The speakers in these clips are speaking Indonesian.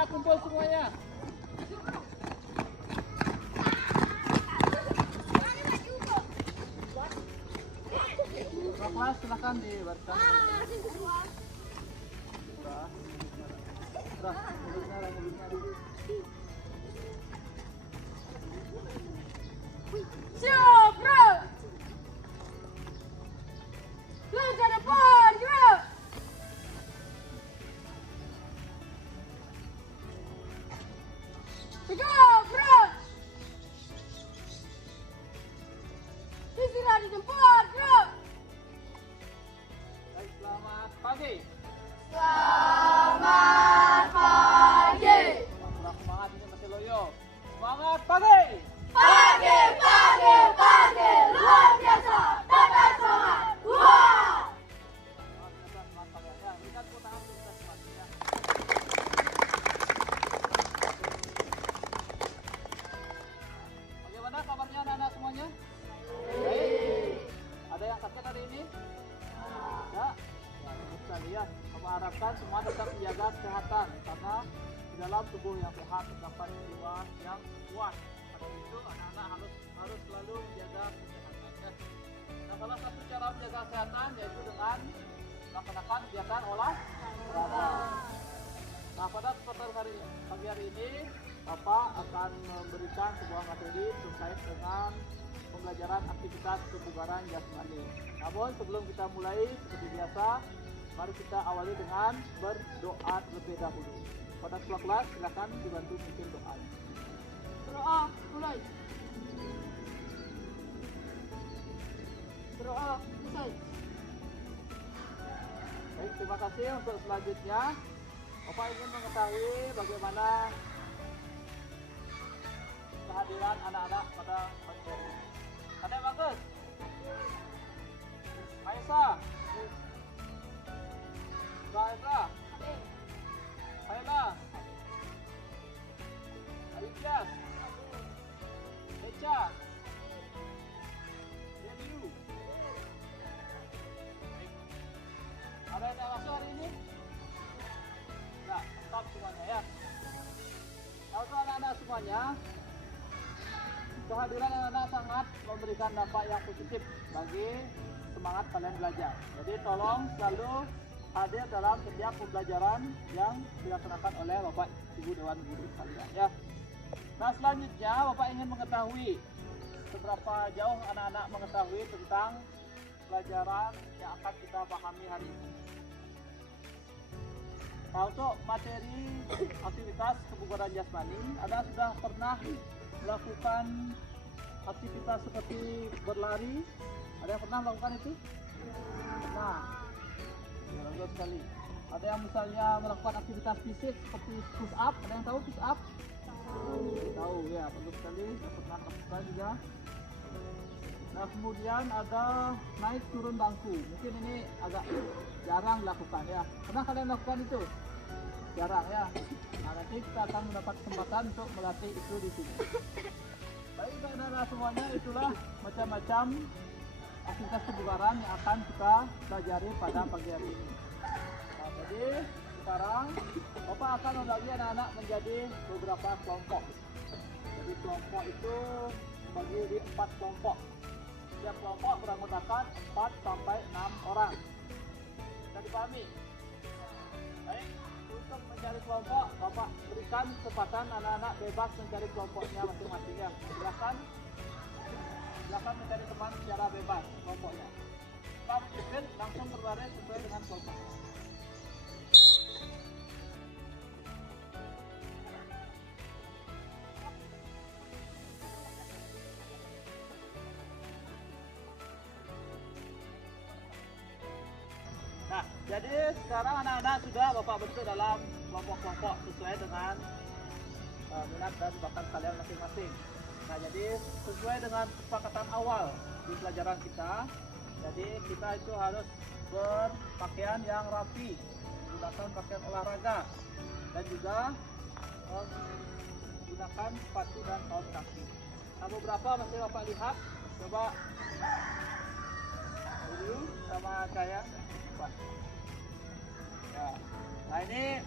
anak-anak kumpul semuanya. Kelas silakan dibacakan. Siap, bro. Ke depan, bro. Tegak, bro. Istilah di tempat, bro. Baik, selamat pagi. Selamat pagi. Kurang semangat ini masih loyo. Semangat pagi. Pagi, pagi, pagi. Luar biasa. Tetap semangat. Wah. Semangat pagi. Ya, berikan tepuk tangan untuk kita semuanya. Bagaimana kabarnya anak-anak semuanya? Baik. Ada yang sakit hari ini? Ya. Ya, bagus sekali ya. Kami harapkan semua tetap menjaga kesehatan karena di dalam tubuh yang sehat terdapat jiwa yang kuat. Karena itu anak-anak harus selalu menjaga kesehatannya. Nah, salah satu cara menjaga kesehatan yaitu dengan melaksanakan kegiatan olahraga. Nah, pada kesempatan pagi hari ini, Bapak akan memberikan sebuah materi terkait dengan pembelajaran aktivitas kebugaran jasmani. Namun sebelum kita mulai seperti biasa, mari kita awali dengan berdoa terlebih dahulu. Pada ketua kelas silakan dibantu bikin doa. Berdoa, mulai. Berdoa, selesai. Baik, terima kasih. Untuk selanjutnya, Bapak ingin mengetahui bagaimana kehadiran anak-anak pada pagi hari ini. Ada yang bagus? Aisyah, Mbak Hayla, Arifias, Echa, Demiu. Ada yang tak masuk hari ini? Nah, tetap semuanya ya. Nah, untuk anak-anak semuanya, kehadiran anak-anak sangat memberikan dampak yang positif bagi semangat kalian belajar. Jadi tolong selalu hadir dalam setiap pembelajaran yang dilaksanakan oleh Bapak Ibu Dewan Guru sekalian ya. Nah, selanjutnya Bapak ingin mengetahui seberapa jauh anak-anak mengetahui tentang pelajaran yang akan kita pahami hari ini. Nah, untuk materi aktivitas kebugaran jasmani, Anda sudah pernah melakukan aktivitas seperti berlari? Ada yang pernah melakukan itu? Pernah. Ya, bagus sekali. Ada yang misalnya melakukan aktivitas fisik seperti push up? Ada yang tahu push up? Tahu ya, bagus sekali. Saya pernah lakukan juga. Nah, kemudian ada naik turun bangku. Mungkin ini agak jarang dilakukan ya. Pernah kalian melakukan itu? Jarang ya. Nah, nanti kita akan mendapat kesempatan untuk melatih itu di sini. Baik, anak-anak semuanya, itulah macam-macam aktivitas kebugaran yang akan kita pelajari pada pagi hari ini. Nah, jadi sekarang Bapak akan membagi anak-anak menjadi beberapa kelompok. Jadi kelompok itu bagi di 4 kelompok. Setiap kelompok beranggotakan 4 sampai 6 orang. Bisa dipahami? Baik, untuk mencari kelompok, Bapak berikan kesempatan anak-anak bebas mencari kelompoknya masing-masing ya. Silakan mencari teman secara bebas kelompoknya. Kita menjepit langsung berbaris sesuai dengan kelompoknya. Nah, jadi sekarang anak-anak sudah Bapak bentuk dalam kelompok-kelompok sesuai dengan minat dan bakat kalian masing-masing. Nah, jadi sesuai dengan kesepakatan awal di pelajaran kita, jadi kita itu harus berpakaian yang rapi, menggunakan pakaian olahraga, dan juga menggunakan sepatu dan kaos kaki. Nah, beberapa masih Bapak lihat, coba dulu sama saya. Ya. Nah, ini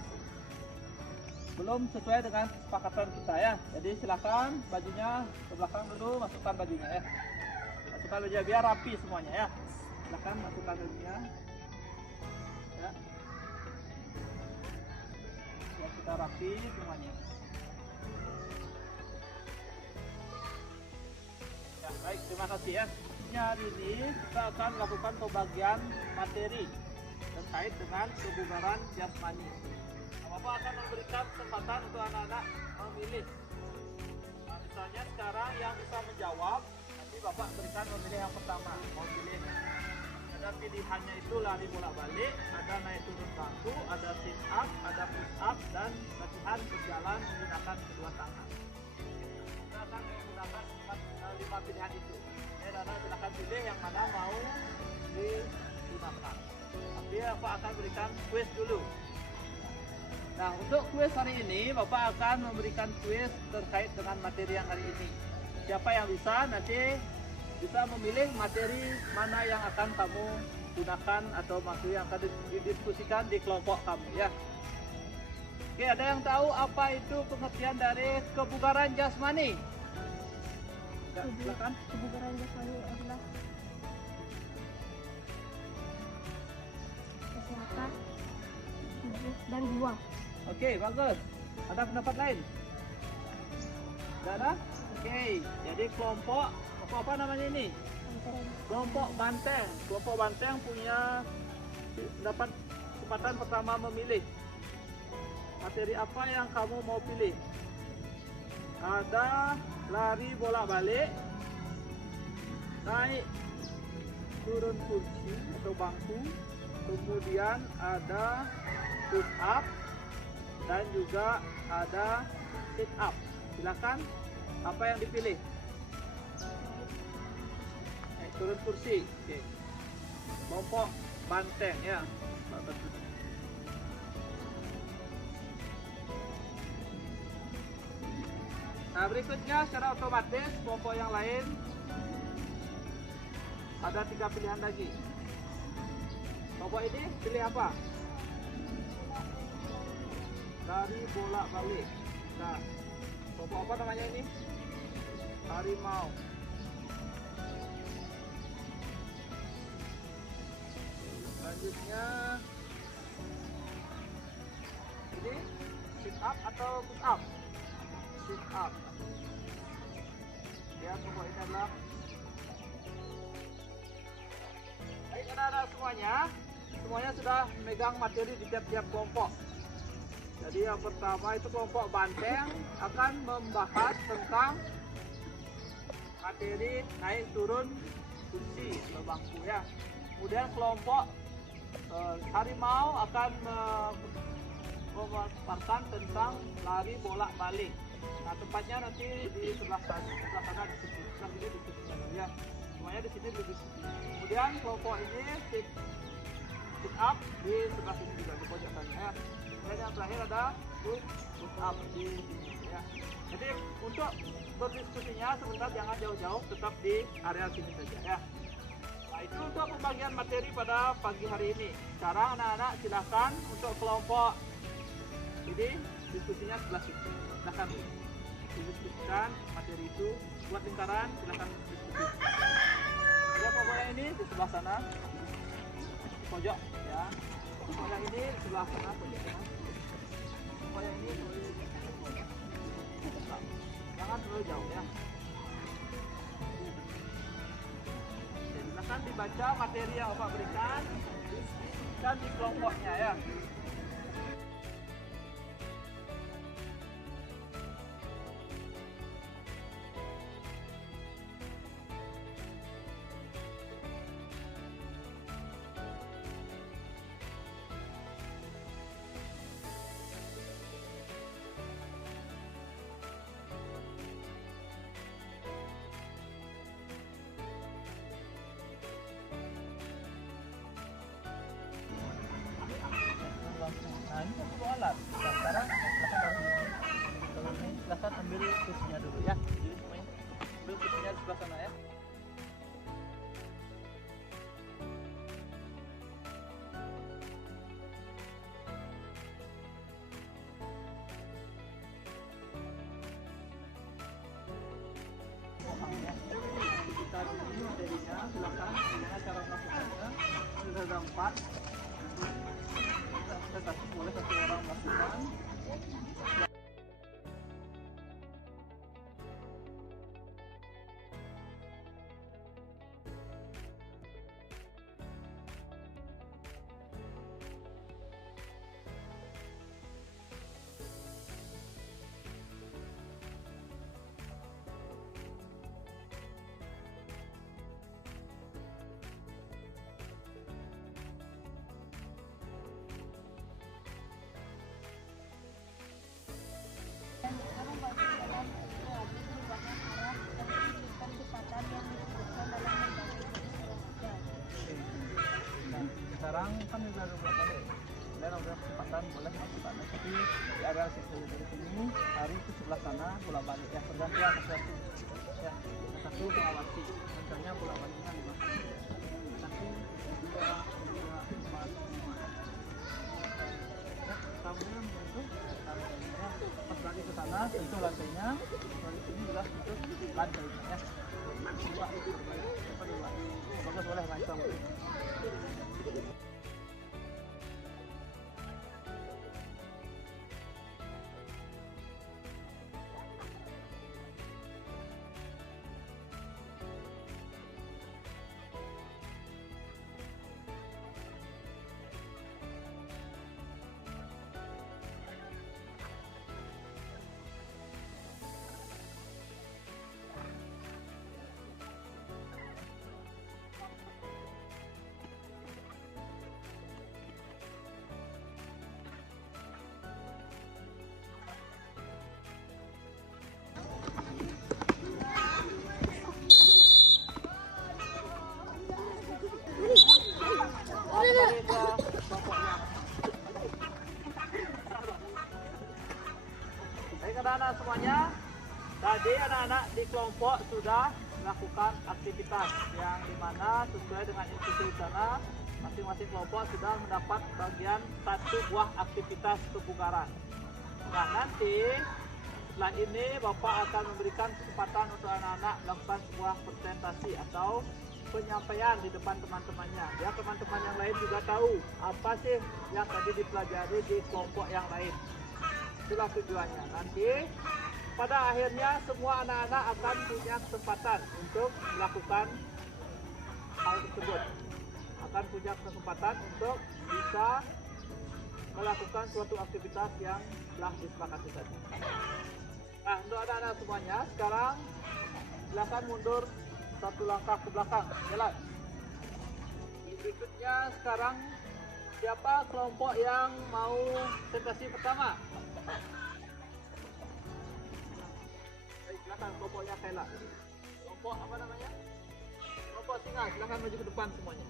belum sesuai dengan kesepakatan kita ya. Jadi silakan bajunya ke belakang dulu, masukkan bajunya ya. Masukkan bajunya biar rapi semuanya ya. Silakan masukkan bajunya. Ya. Biar kita rapi semuanya. Ya, baik, terima kasih ya. Hari ini kita akan melakukan pembagian materi terkait dengan kebugaran jasmani. Bapak akan memberikan kesempatan untuk anak-anak memilih. Nah, misalnya sekarang yang bisa menjawab, nanti Bapak berikan memilih yang pertama. Mau pilih, ada pilihannya itu lari bolak-balik, ada naik turun bangku, ada sit up, ada push up, dan latihan berjalan menggunakan kedua tangan. Kita akan menggunakan 5 pilihan itu. Anak silakan pilih yang mana mau digunakan. Tapi Bapak akan berikan kuis dulu. Nah, untuk kuis hari ini Bapak akan memberikan kuis terkait dengan materi yang hari ini. Siapa yang bisa nanti bisa memilih materi mana yang akan kamu gunakan atau materi yang akan didiskusikan di kelompok kamu ya. Oke, ada yang tahu apa itu pengertian dari kebugaran jasmani? Ya, silakan. Kebugaran jasmani adalah kesehatan tubuh dan jiwa. Oke, bagus. Ada pendapat lain? Tidak ada? Oke, jadi kelompok apa namanya ini? Kelompok banteng. Kelompok banteng punya dapat kesempatan pertama memilih. Materi apa yang kamu mau pilih? Ada lari bolak-balik, naik turun kursi atau bangku, kemudian ada push up dan juga ada sit up. Silakan, apa yang dipilih? Naik turun kursi. Oke. Kelompok banteng ya. Nah, berikutnya secara otomatis kelompok yang lain ada 3 pilihan lagi. Kelompok ini pilih apa? Lari bolak-balik. Nah, kelompok apa namanya ini? Harimau. Selanjutnya ini sit up atau push up? Sit up. Ya, kelompok ini adalah. Baik, anak-anak semuanya sudah memegang materi di tiap-tiap kelompok. Jadi yang pertama itu kelompok banteng akan membahas tentang materi naik turun kursi atau bangku ya. Kemudian kelompok harimau akan memaparkan tentang lari bolak-balik. Nah, tempatnya nanti di sebelah sana di sini, ya. Semuanya di sini berdiskusi. Kemudian kelompok ini sit up di sebelah sini juga di pojok sana ya. Dan yang terakhir ada push up di sini ya. Jadi untuk berdiskusinya sebentar jangan jauh-jauh, tetap di area sini saja ya. Nah, itu untuk pembagian materi pada pagi hari ini. Sekarang anak-anak silakan untuk kelompok ini diskusinya sebelah situ. Silakan didiskusikan materi itu, buat lingkaran, silakan diskusi. Ya, pokoknya ini di sebelah sana di pojok ya. Pokoknya ini di sebelah sana pojoknya. Pokoknya ini di pojok. Jangan terlalu jauh ya. Silakan dibaca materi yang Bapak berikan dan di kelompoknya ya. Nah, ini kan perlu alat. Nah, sekarang silahkan ambil kursinya dulu ya. Jadi semuanya ambil kursinya di sebelah sana ya. tadi materinya, silakan gimana cara melakukannya. Sudah ada 4. Tetapi boleh satu orang melakukan. Dan sekarang masuk dalam lagi banyak arah dan menunjukkan kecepatan yang disebutkan dalam berbagai jenis olahraga. Nah, sekarang kan sudah 12 kali. Dan udah kesempatan boleh melakukan. Tapi di area sekitar dari sini, lari ke sebelah sana, bola balik ya, pergantian satu. Ya, satu mengawasi. Misalnya bola baliknya 5 kali. 1, 2, 3, 4, 5. Ya, kamunya menyentuh lantainya. Pas lagi ke sana, sentuh lantainya. Lalu sini juga sentuh lantainya ya. Dua, dua. Bagus, boleh langsung. Baik anak-anak semuanya, tadi anak-anak di kelompok sudah melakukan aktivitas yang dimana sesuai dengan instruksi di sana, masing-masing kelompok sudah mendapat bagian satu buah aktivitas kebugaran. Nah nanti setelah ini Bapak akan memberikan kesempatan untuk anak-anak melakukan sebuah presentasi atau penyampaian di depan teman-temannya. Ya, teman-teman yang lain juga tahu apa sih yang tadi dipelajari di kelompok yang lain. Itulah tujuannya. Nanti pada akhirnya semua anak-anak akan punya kesempatan untuk melakukan hal tersebut. Akan punya kesempatan untuk bisa melakukan suatu aktivitas yang telah disepakati tadi. Nah, untuk anak-anak semuanya, sekarang silakan mundur satu langkah ke belakang, jalan. Berikutnya sekarang siapa kelompok yang mau presentasi pertama? Baik, silakan kelompoknya Kayla. Kelompok apa namanya? Kelompok singa, silakan maju ke depan semuanya.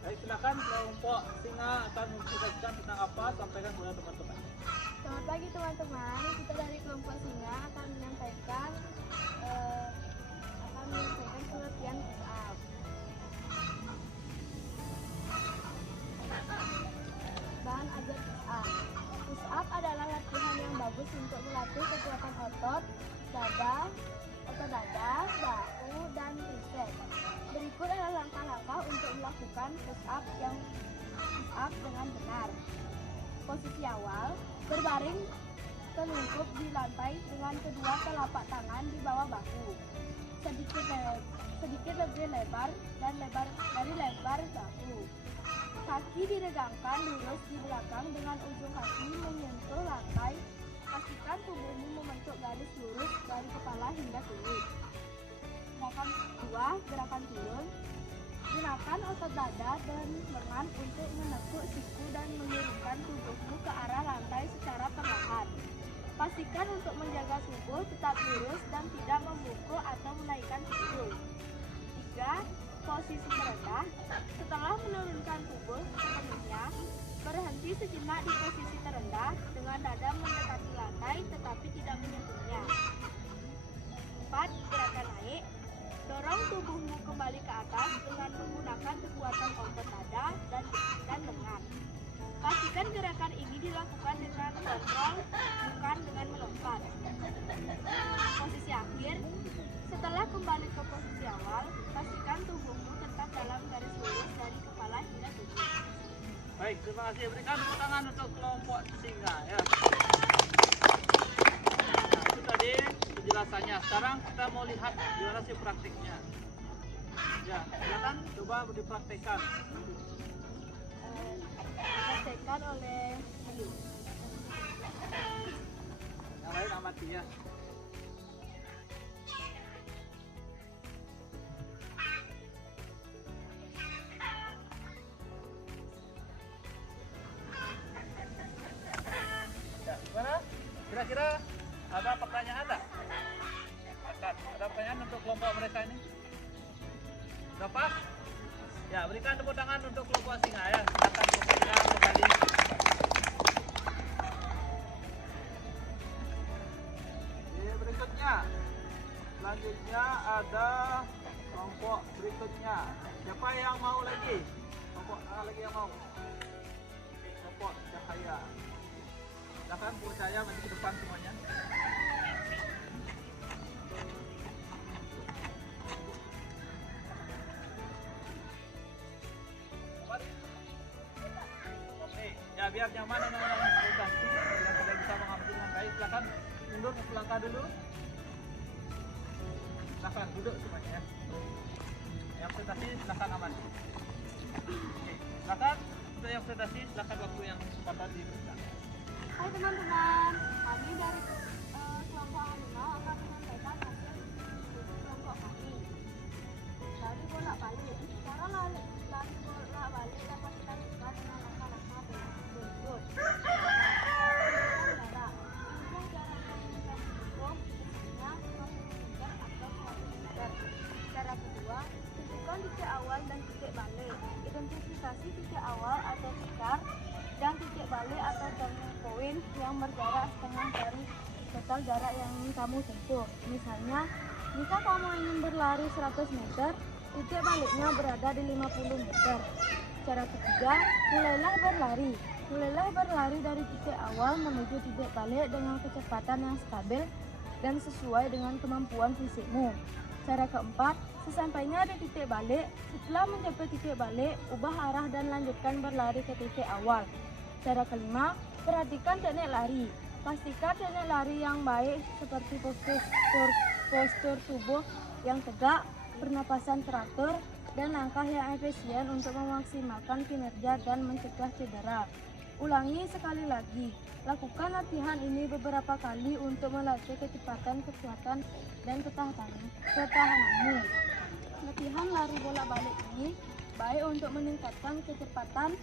Baik, silakan kelompok singa akan menceritakan tentang apa, sampaikan kepada teman-teman. Selamat pagi teman-teman, kita dari kelompok singa akan menyampaikan pengertian push up. Bahan ajar push up. Push up adalah latihan yang bagus untuk melatih kekuatan otot dada, bahu, dan tricep. Berikut adalah langkah-langkah untuk melakukan push up dengan benar. Posisi awal, berbaring telungkup di lantai dengan kedua telapak tangan di bawah bahu, sedikit lebih lebar dari lebar bahu. Kaki diregangkan lurus di belakang dengan ujung kaki menyentuh lantai. Pastikan tubuhmu membentuk garis lurus dari kepala hingga kulit. Gerakan kedua, gerakan turun. Gunakan otot dada dan lengan untuk menekuk siku dan mengirimkan tubuhmu ke arah lantai secara perlahan. Pastikan untuk menjaga tubuh tetap lurus dan tidak membungkuk atau menaikkan siku. 3. Posisi terendah. Setelah menurunkan tubuh sepenuhnya, berhenti sejenak di posisi terendah dengan dada mendekati lantai tetapi tidak menyentuhnya. 4. Gerakan naik. Dorong tubuhmu kembali ke atas dengan menggunakan kekuatan otot dilakukan dengan kontrol, bukan dengan melompat. Posisi akhir, setelah kembali ke posisi awal, pastikan tubuhmu tetap dalam garis lurus dari kepala hingga tubuh. Baik, terima kasih. Berikan tepuk tangan untuk kelompok singa ya. Nah, itu tadi penjelasannya. Sekarang kita mau lihat gimana sih praktiknya. Ya, silakan coba dipraktekkan. Dipraktekkan oleh Ayu. Yang lain amati ya. Ya, gimana? Kira-kira ada pertanyaan tak? Ada pertanyaan untuk kelompok mereka ini? Sudah pas? Ya, berikan tepuk tangan untuk kelompok singa ya. Silakan kelompok kembali. Berikutnya, selanjutnya ada kelompok berikutnya. Siapa yang mau lagi? Kelompok lagi yang mau? Kelompok cahaya. Silakan kelompok cahaya maju ke depan semuanya. Oke, ya biar nyaman anak-anak kita. Biar kalian bisa mengamati dengan baik. Silakan mundur ke langkah dulu. Silakan duduk semuanya ya. Yang presentasi silakan aman. Oke, silakan untuk yang presentasi silakan waktu yang kesempatan diberikan. Hai teman-teman, kami dari kelompok Hanima akan menyampaikan hasil kelompok kami. Lari bolak-balik, cara lari bolak-balik dapat kita buka dengan langkah-langkah berikut. Jarak, hitung jarak yang kita tempuh, misalnya 50 meter atau 100 meter. Cara kedua, tentukan titik awal dan titik balik. Identifikasi titik awal atau tikar dan titik balik atau turning point yang berjarak setengah dari total jarak yang ingin kamu tempuh. Misalnya, jika kamu ingin berlari 100 meter, titik baliknya berada di 50 meter. Cara ketiga, mulailah berlari. Mulailah berlari dari titik awal menuju titik balik dengan kecepatan yang stabil dan sesuai dengan kemampuan fisikmu. Cara keempat, sesampainya di titik balik, setelah mencapai titik balik, ubah arah dan lanjutkan berlari ke titik awal. Cara kelima, perhatikan teknik lari. Pastikan teknik lari yang baik seperti postur tubuh yang tegak, pernapasan teratur, dan langkah yang efisien untuk memaksimalkan kinerja dan mencegah cedera. Ulangi sekali lagi. Lakukan latihan ini beberapa kali untuk melatih kecepatan, kekuatan, dan ketahananmu. Latihan lari bolak-balik ini baik untuk meningkatkan kecepatan,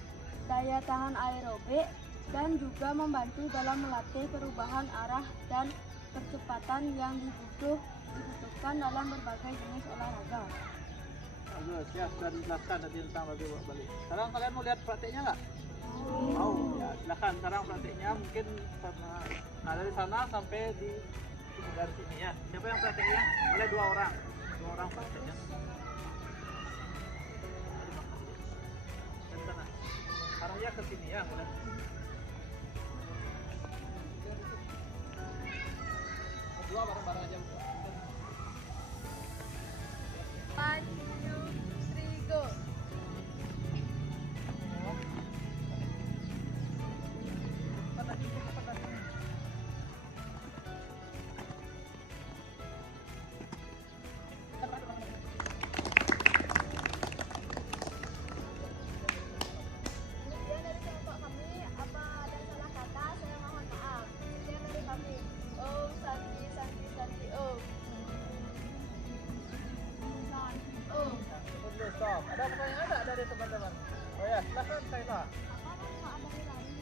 daya tahan aerobik, dan juga membantu dalam melatih perubahan arah dan percepatan yang dibutuhkan dalam berbagai jenis olahraga. Bagus, ya sudah dijelaskan tadi tentang lari bolak-balik. Sekarang kalian mau lihat prakteknya nggak? Mau, ya silakan. Sekarang prakteknya mungkin dari sana sampai di dari sini ya. Siapa yang prakteknya? Oleh dua orang prakteknya. Dari sana. Arahnya ke sini ya, boleh. Dua bareng-bareng aja. 5, 2, 3, go! Kemudian dari kelompok kami, apa ada salah kata, saya mohon maaf. Kemudian dari kami, oh Santi, oh. Oh. Stop. Ada pertanyaan nggak dari teman-teman? Oh ya, silakan Saila. Apa manfaat dari lari?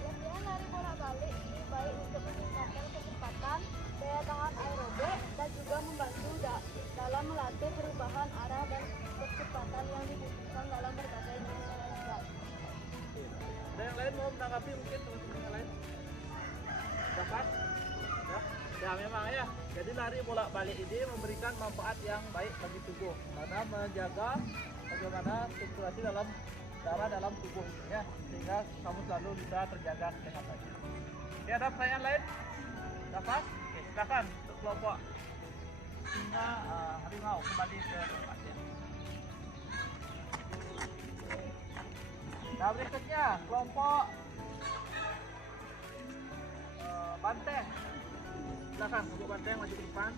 Latihan lari bolak-balik ini baik untuk meningkatkan kecepatan, daya tahan aerobik, dan juga membantu dalam melatih perubahan arah dan kecepatan yang dibutuhkan dalam berbagai jenis olahraga. Ada yang lain mau menanggapi mungkin teman-teman yang lain? Dapat? Ya? Ya memang ya. Jadi lari bolak-balik ini memberikan manfaat yang baik bagi tubuh karena menjaga bagaimana sirkulasi dalam darah dalam tubuh ya, sehingga kamu selalu bisa terjaga kesehatannya. Oke, ada pertanyaan lain? Dapat? Oke, silakan untuk kelompok singa harimau kembali ke tempatnya. Nah, berikutnya kelompok banteng. Silakan kelompok banteng maju ke depan.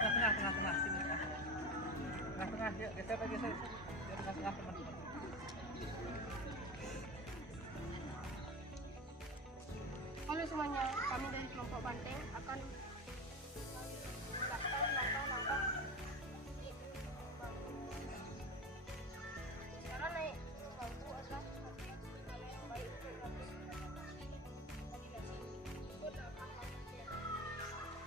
Tengah sini. Tengah, yuk geser. Biar tengah teman-teman. Halo semuanya, kami dari kelompok banteng akan melakukan langkah-langkah cara naik bangku adalah hal yang baik untuk berlatih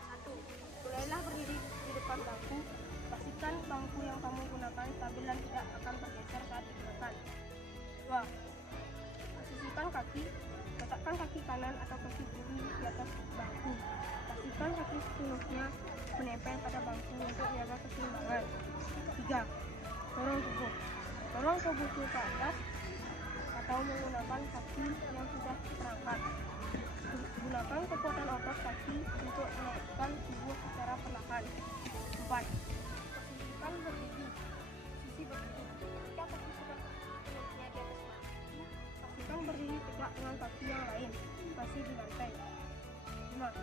satu, mulailah berdiri di depan bangku. Pastikan bangku yang kamu gunakan stabil dan tidak akan bergeser saat digunakan. 2. Posisikan kaki. Letakkan kaki kanan atau kaki kiri di atas bangku. Pastikan kaki sepenuhnya menempel pada bangku untuk menjaga keseimbangan. 3. Dorong tubuh. Dorong tubuh ke atas atau menggunakan kaki yang sudah terangkat. Gunakan kekuatan otot kaki untuk menaikkan tubuh secara perlahan. 4. Posisikan berdiri. Posisi berdiri. Jika kaki sudah sepenuhnya di atas bangku, pastikan berdiri tegak dengan kaki yang lain masih di lantai. 5.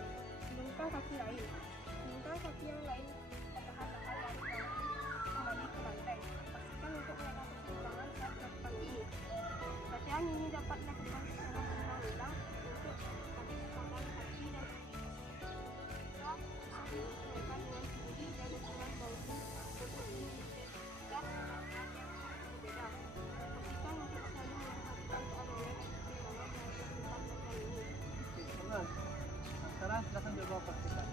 Turunkan kaki lain. Turunkan kaki yang lain perlahan-lahan dari bangku kembali ke lantai. Pastikan untuk menjaga keseimbangan saat melakukan ini. Latihan ini dapat dilakukan secara berulang-ulang untuk keseimbangan kaki dan kaki. Kita bisa menyesuaikan dengan tinggi dan ukuran bangku untuk intensitas latihan yang berbeda. Pastikan untuk selalu memperhatikan keamanan dan keseimbangan dalam melakukan latihan ini. Nah, sekarang silakan coba praktikkan.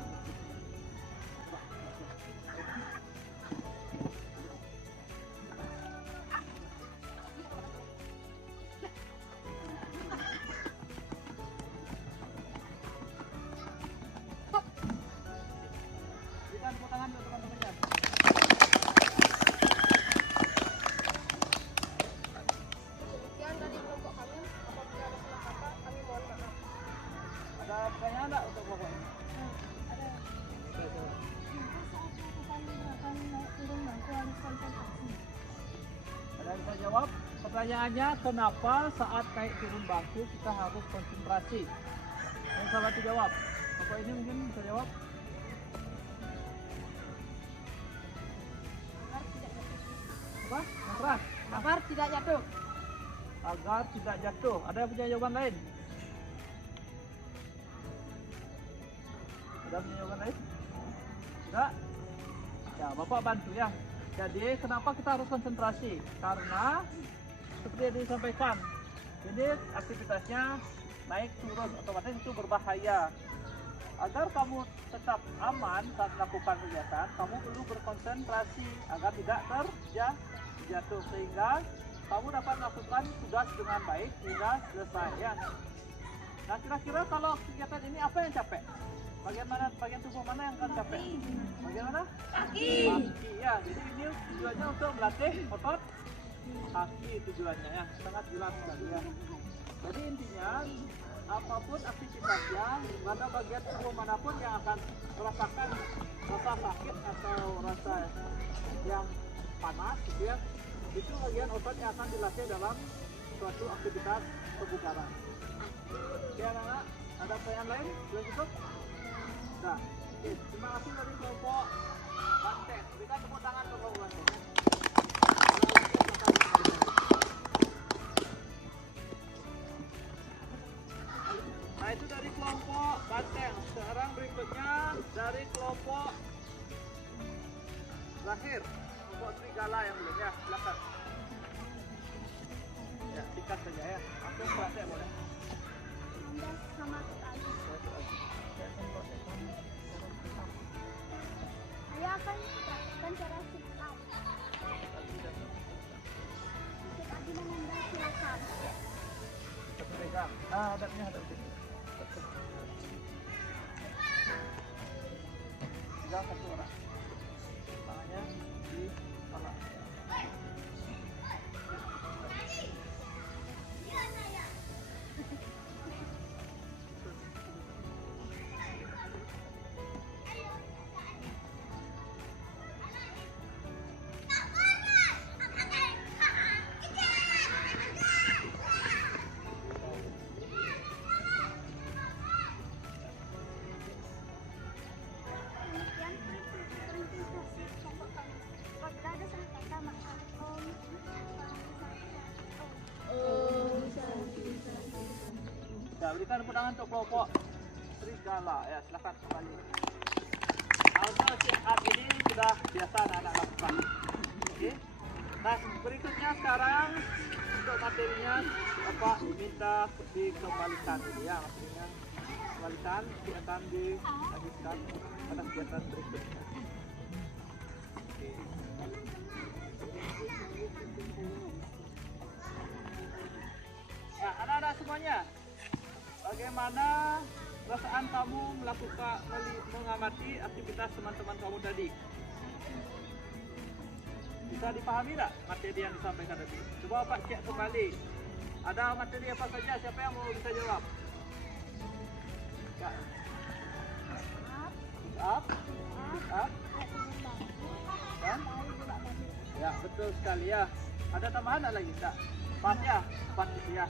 Berikan tepuk tangan untuk teman-temannya. Demikian dari kelompok kami. Apabila ada salah kata, kami mohon maaf. Ada pertanyaan enggak untuk kelompok ini? Ada. Oke, coba. Saat melakukan gerakan naik turun bangku harus konsentrasi. Ada yang bisa jawab? Pertanyaannya, kenapa saat naik turun bangku kita harus konsentrasi? Yang salah dijawab. Bapak ini mungkin bisa jawab? Agar tidak jatuh. Apa? Yang keras? Agar tidak jatuh. Agar tidak jatuh. Ada yang punya jawaban lain? Ada punya jawaban lain? Tidak? Ya, Bapak bantu ya. Jadi, kenapa kita harus konsentrasi? Karena, seperti yang disampaikan, ini aktivitasnya naik turun, otomatis itu berbahaya. Agar kamu tetap aman saat melakukan kegiatan, kamu perlu berkonsentrasi agar tidak terjatuh, sehingga kamu dapat melakukan tugas dengan baik hingga selesai ya. Nah, kira-kira kalau kegiatan ini apa yang capek? Bagian tubuh mana yang akan capek? Bagian mana? Kaki ya. Jadi ini tujuannya untuk melatih otot kaki tujuannya ya. Sangat jelas sekali ya. Jadi intinya apapun aktivitasnya, mana bagian tubuh manapun yang akan merasakan rasa sakit atau rasa yang panas gitu ya, itu bagian otot yang akan dilatih dalam suatu aktivitas kebugaran. Oke anak-anak, ada pertanyaan lain? Sudah cukup? Nah, oke, terima kasih dari kelompok banteng. Berikan tepuk tangan untuk kelompok banteng. Nah, itu dari kelompok banteng. Sekarang berikutnya dari kelompok terakhir, kelompok serigala yang belum ya, silakan. Ya, singkat saja ya. Aku praktek boleh. Anda sama sekali. Saya akan praktekkan cara silat. Tadi menendang silakan. Pegang. Ah, adabnya ada di sini. Pegang satu orang. Tangannya di kepala. Ya, berikan tepuk tangan untuk kelompok serigala. Ya, silakan kembali. Untuk sit up ini sudah biasa anak-anak lakukan. Oke. Nah, berikutnya sekarang untuk materinya Bapak diminta dikembalikan dulu ya, materinya kembalikan, nanti akan dilanjutkan pada kegiatan berikutnya. Oke. Nah, anak-anak semuanya, bagaimana perasaan kamu mengamati aktivitas teman-teman kamu tadi? Bisa dipahami tak materi yang disampaikan tadi? Coba Pak cek kembali. Ada materi apa saja? Siapa yang mau bisa jawab? Ya. Up. Dan? Ya, betul sekali ya. Ada tambahan tak lagi? Tak? Pas ya? Pas itu ya.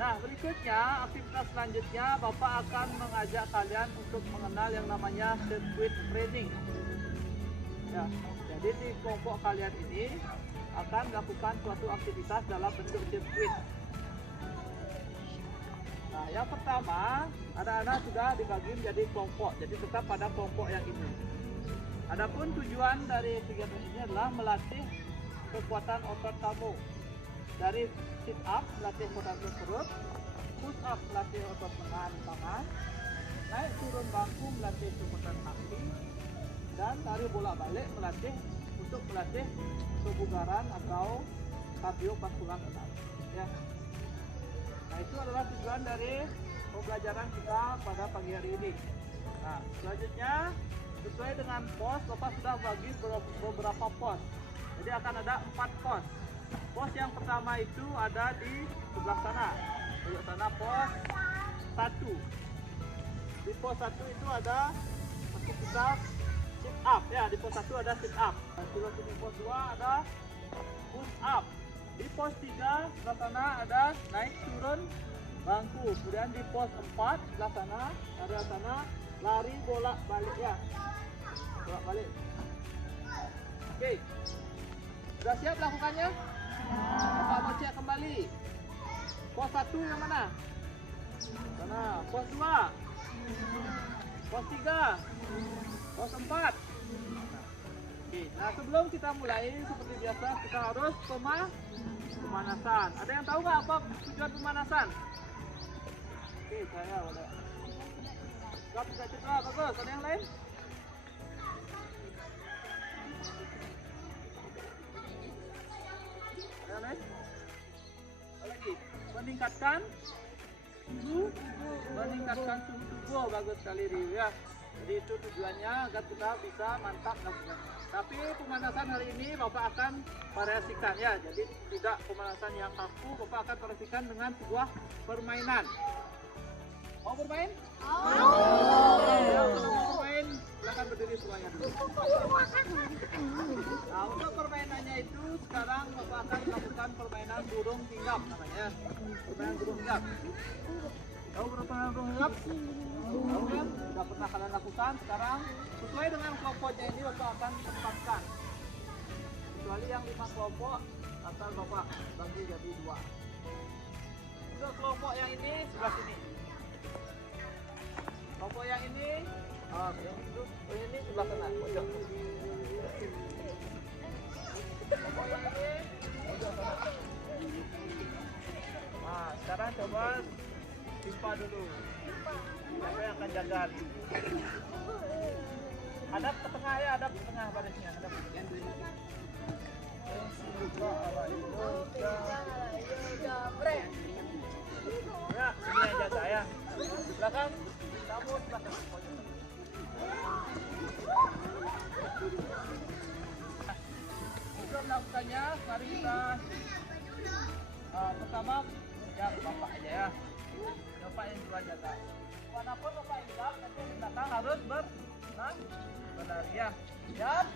Nah, berikutnya aktivitas selanjutnya Bapak akan mengajak kalian untuk mengenal yang namanya circuit training. Ya, jadi di kelompok kalian ini akan melakukan suatu aktivitas dalam bentuk sirkuit. Nah, yang pertama, anak-anak sudah dibagi menjadi kelompok, jadi tetap pada kelompok yang ini. Adapun tujuan dari kegiatan ini adalah melatih kekuatan otot kamu. Dari sit up melatih otot perut, push up melatih otot lengan tangan, naik turun bangku melatih kekuatan kaki, dan lari bolak-balik untuk melatih kebugaran atau kardiovaskular otak. Ya. Nah, itu adalah tujuan dari pembelajaran kita pada pagi hari ini. Nah, selanjutnya sesuai dengan pos, Bapak sudah bagi beberapa pos. Jadi akan ada 4 pos. Pos yang pertama itu ada di sebelah sana. Di sana pos 1. Di pos 1 itu ada aktivitas sit up ya. Di pos 1 ada sit up. Di pos 2 ada push up. Di pos 3 sebelah sana ada naik turun bangku. Kemudian di pos 4 sebelah sana ada lari bolak balik ya. Bolak balik. Oke. Sudah siap lakukannya? Bapak mau cek kembali. Pos 1 yang mana? Sana. Pos 2. Pos 3. Pos 4. Oke. Nah, sebelum kita mulai seperti biasa kita harus pemanasan. Ada yang tahu nggak apa tujuan pemanasan? Oke, saya boleh. Gak bisa cedera, bagus. Ada yang lain? Lagi meningkatkan suhu tubuh, bagus sekali Rio ya. Jadi itu tujuannya agar kita bisa mantap lakukan. Tapi pemanasan hari ini Bapak akan variasikan ya. Jadi tidak pemanasan yang kaku, Bapak akan variasikan dengan sebuah permainan. Mau bermain? Ya, kalau mau bermain silakan berdiri semuanya dulu. Nah, untuk permainannya itu sekarang Bapak akan melakukan permainan burung hinggap namanya. Permainan burung hinggap. Tahu permainan burung hinggap? Tahu kan? Sudah pernah kalian lakukan. Sekarang sesuai dengan kelompoknya ini Bapak akan tempatkan. Kecuali yang 5 kelompok akan Bapak bagi jadi 2. Untuk kelompok yang ini sebelah sini. Kelompok yang ini, ini sebelah sana, pojok. Kelompok yang ini, pojok sana. Nah, sekarang coba timpa dulu. Siapa yang akan jaga? Hadap ke tengah ya, hadap ke tengah barisnya. Hadap ke tengah. Ya, sini yang jaga ya. Di belakang. Kamu belakang. Untuk melakukannya, mari kita pertama ya Bapak aja ya. Bapak yang dua jaga. Manapun Bapak ingat, nanti di belakang harus berlari ya. Siap?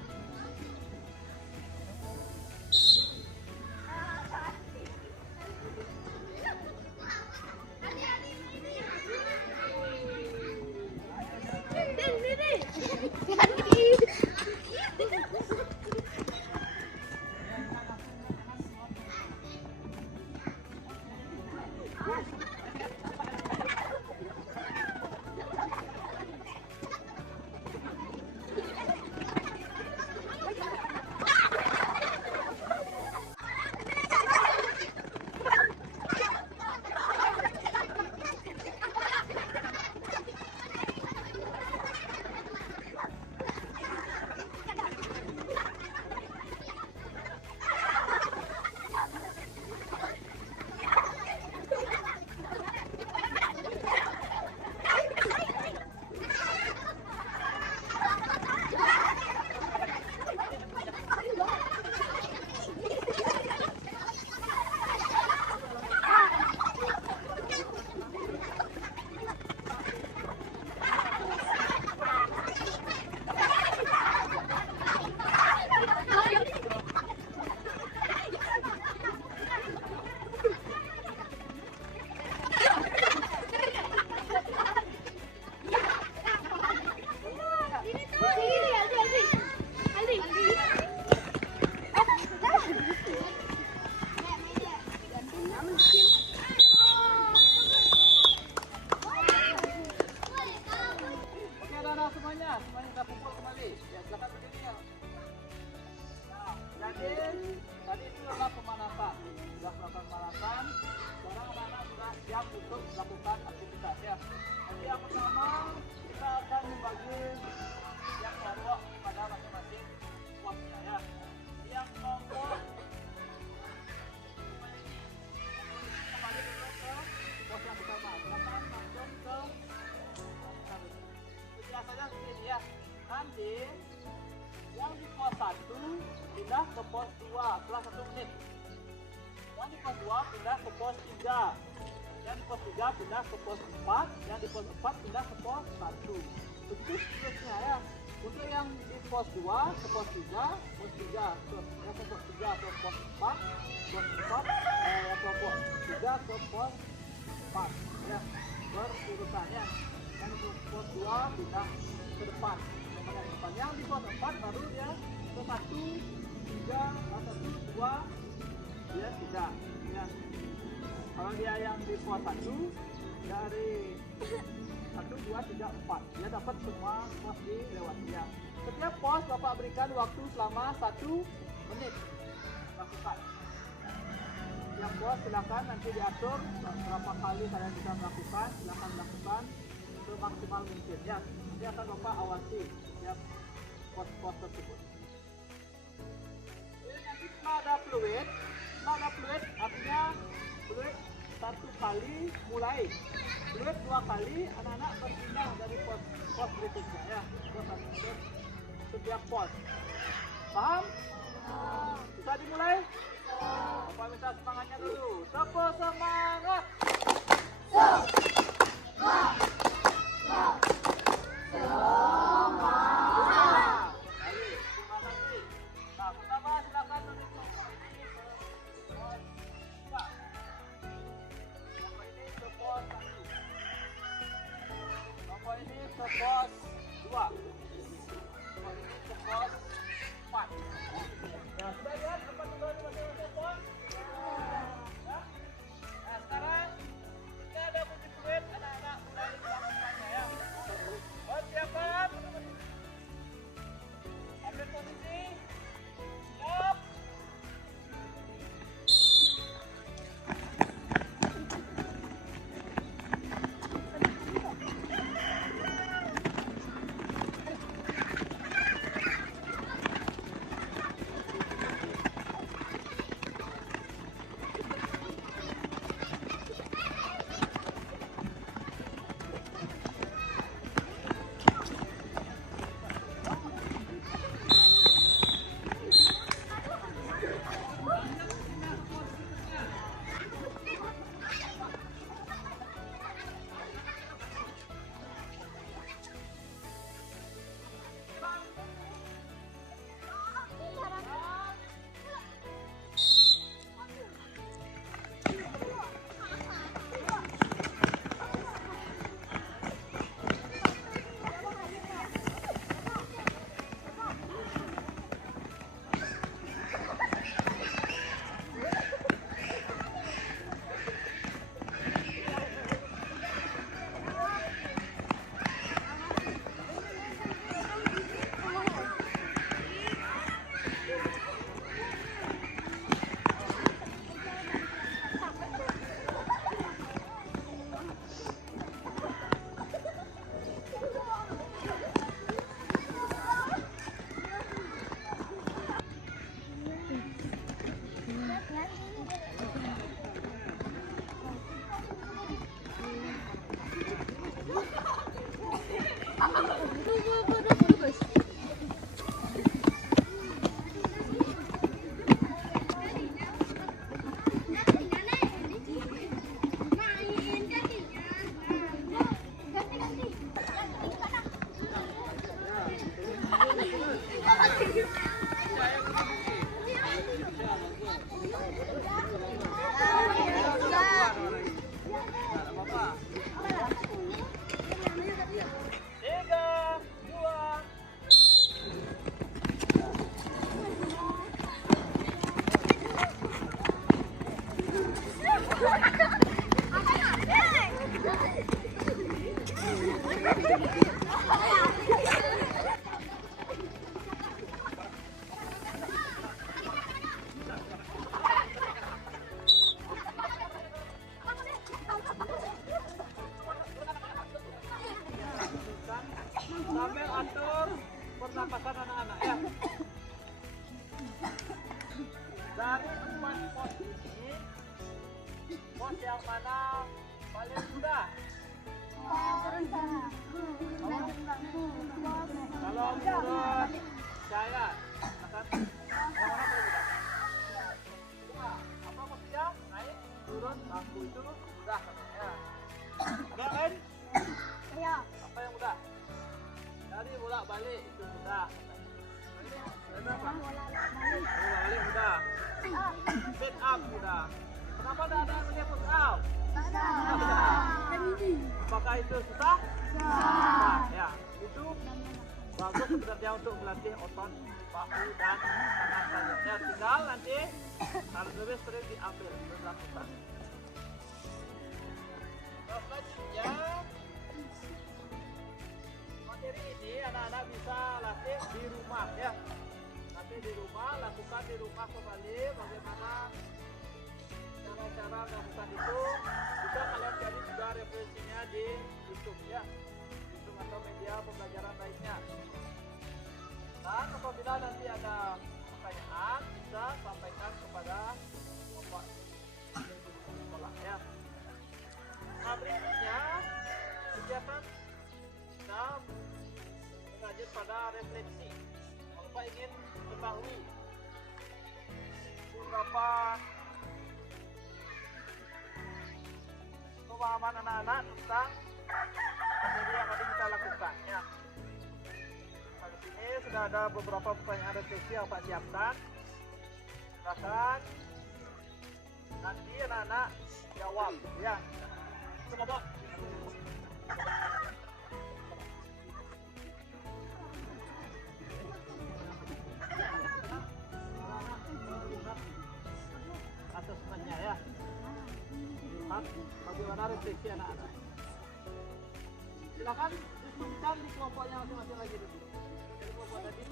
untuk melakukan aktivitas ya. Jadi yang pertama kita akan membagi yang kelompok pada masing-masing posnya ya. Yang kelompok kembali dulu ke pos yang pertama. Silakan langsung ke biasanya begini ya. Nanti yang di pos 1 pindah ke pos 2 setelah 1 menit. Yang di pos 2 pindah ke pos 3. Yang di pos 3 pindah ke pos 4. Yang di pos 4 pindah ke pos 1. Begitu seterusnya ya. Untuk yang di pos 2 ke pos 3, pos 3 ke pos 3 ke pos 4, pos 4 yang kelompok 3 ke pos 4 ya. Berurutannya. Yang di pos 2 pindah ke depan. Yang di pos 4 baru dia ke 1, 3, 1, 2 dia tidak ya. Kalau dia yang di pos 1 dari 1, 2, 3, 4 dia dapat semua pos dilewati ya. Setiap pos Bapak berikan waktu selama 1 menit lakukan. Yang pos silakan nanti diatur berapa kali kalian bisa melakukan, silakan melakukan semaksimal mungkin ya. Nanti akan Bapak awasi ya pos-pos tersebut. Jadi nanti setelah ada fluid artinya fluid 1 kali mulai, fluid 2 kali anak-anak berpindah dari pos berikutnya ya. Setiap pos. Paham? Bisa dimulai? Bapak minta semangatnya dulu. Tepuk semangat. Pos 2, ini ke pos 4. Ya, sudah lihat apa tujuan masing-masing pos? Ya. Nah, sekarang kita ada bunyi fluid, anak-anak mulai melakukannya ya. Persiapan, ambil posisi, siap. Pos yang mana paling mudah? Kalau menurut saya, akan yang mana paling mudah? Apa posisinya? Naik, turun, bangku itu mudah katanya. Ada kan? Ya. Apa yang mudah? Dari bolak balik itu mudah. Ada apa? Bolak balik mudah. Sit up mudah. Kenapa tidak ada yang punya push up? Apakah itu susah? Susah. Ya, itu bagus sebenarnya untuk melatih otot bahu dan tangan saja. Ya, tinggal nanti harus lebih sering diambil dan dilakukan. Selanjutnya, materi ini anak-anak bisa latih di rumah ya. Nanti di rumah, lakukan di rumah kembali bagaimana cara-cara melakukan itu. Bisa kalian cari juga referensinya di YouTube ya, YouTube atau media pembelajaran lainnya. Dan apabila nanti ada pertanyaan bisa sampaikan kepada Bapak sekolah ya. Nah, berikutnya kegiatan kita mengajar pada refleksi. Kalau Bapak ingin mengetahui beberapa pemahaman anak-anak tentang materi yang tadi kita lakukan ya. Nah, di sini sudah ada beberapa pertanyaan refleksi yang Pak siapkan. Silakan nanti anak-anak jawab ya. Coba. Asesmennya ya. Lihat bagaimana refleksi anak-anak. Silakan diskusikan di kelompoknya masing-masing lagi dulu. Jadi kelompok tadi.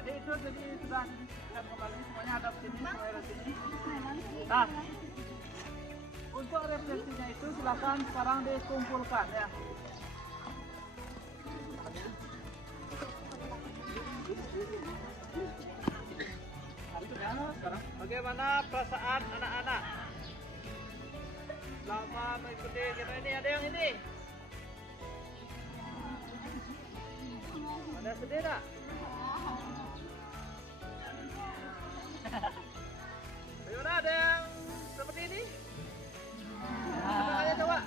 Jadi itu sudah dan kembali semuanya hadap sini, semuanya sini. Nah, untuk refleksinya itu silakan sekarang dikumpulkan ya. Sekarang bagaimana perasaan anak-anak selama mengikuti kita ini? Ada yang ini? Ada sedih tak? Bagaimana, ada yang seperti ini? Ayo coba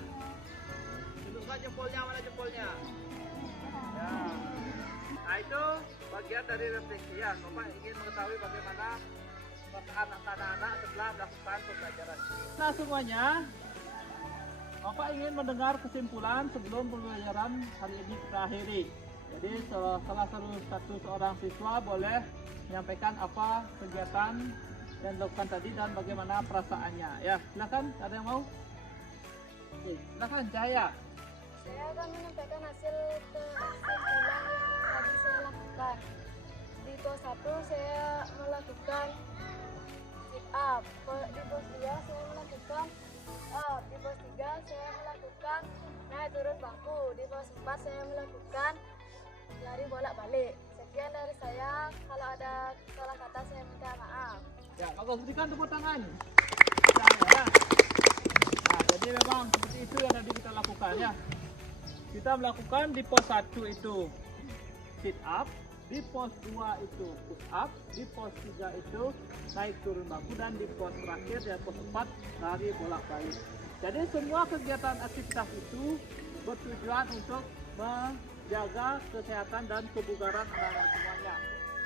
tunjukkan jempolnya, mana jempolnya ya. Nah, itu bagian dari refleksi ya. Bapak ingin mengetahui bagaimana perasaan anak-anak setelah melakukan pembelajaran ini. Nah semuanya, Bapak ingin mendengar kesimpulan sebelum pembelajaran hari ini kita akhiri. Jadi salah satu seorang siswa boleh menyampaikan apa kegiatan yang dilakukan tadi dan bagaimana perasaannya. Ya, silakan. Ada yang mau? Oke, silakan Cahaya. Saya akan menyampaikan hasil kesimpulan yang tadi saya lakukan. Di pos 1 saya melakukan sit up, di pos 2 saya melakukan up, di pos 3 saya melakukan naik turun bangku, di pos 4 saya melakukan lari bolak balik. Sekian dari saya, kalau ada salah kata saya minta maaf. Ya, bagus, berikan tepuk tangan. Ya. Nah, jadi memang seperti itu yang tadi kita lakukan ya. Kita melakukan di pos 1 itu sit up, di pos 2 itu push up, di pos 3 itu naik turun bangku, dan di pos terakhir ya pos 4 lari bolak balik. Jadi semua kegiatan aktivitas itu bertujuan untuk menjaga kesehatan dan kebugaran anak-anak semuanya.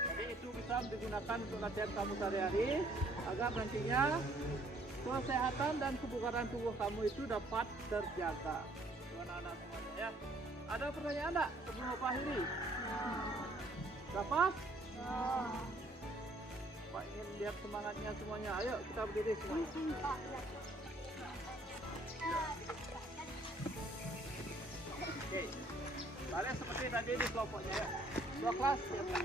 Jadi itu bisa digunakan untuk latihan kamu sehari-hari agar nantinya kesehatan dan kebugaran tubuh kamu itu dapat terjaga. Anak-anak semuanya ya. Ada pertanyaan enggak sebelum Bapak akhiri? Dapat? Pak ingin lihat semangatnya semuanya. Ayo kita berdiri semuanya. Oke. Kalian seperti tadi di kelompoknya ya. Dua kelas siapkan.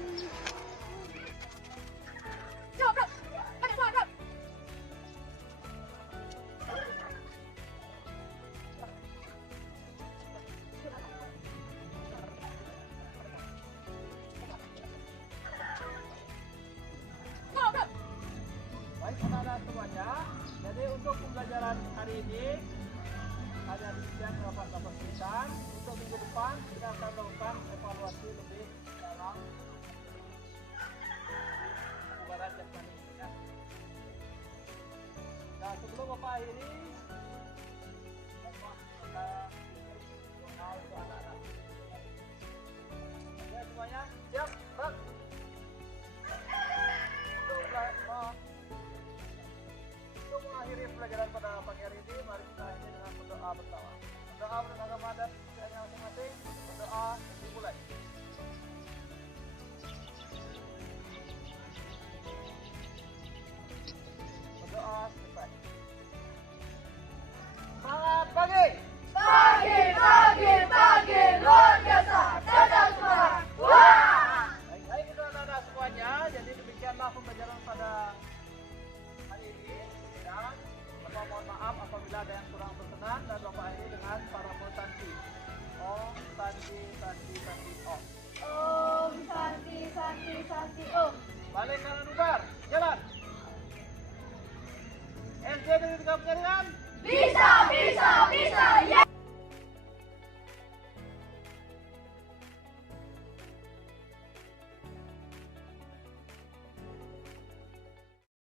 semuanya. Jadi untuk pembelajaran hari ini hanya demikian dapat berikan. Untuk minggu depan kita akan melakukan evaluasi lebih dalam kebugaran jasmani. Ya. Nah, sebelum Bapak akhiri, kita mengenal untuk anak-anak. Oke semuanya, siap, gerak. Untuk mengakhiri pelajaran pada pagi hari ini, mari kita akhiri dengan berdoa bersama. Berdoa menurut agama dan kepercayaan masing-masing. Berdoa dimulai. Berdoa selesai. Semangat pagi. Pagi, luar biasa, tetap semangat. Wah! Baik itu anak-anak semuanya. Jadi demikianlah pembelajaran pada hari ini. Dan Bapak mohon maaf apabila ada yang kurang berkenan dan Bapak akhiri dengan para tanti. Om Santi Om. Om Santi Om. Balik kanan bubar, jalan. SD dari tiga penjaringan. Bisa,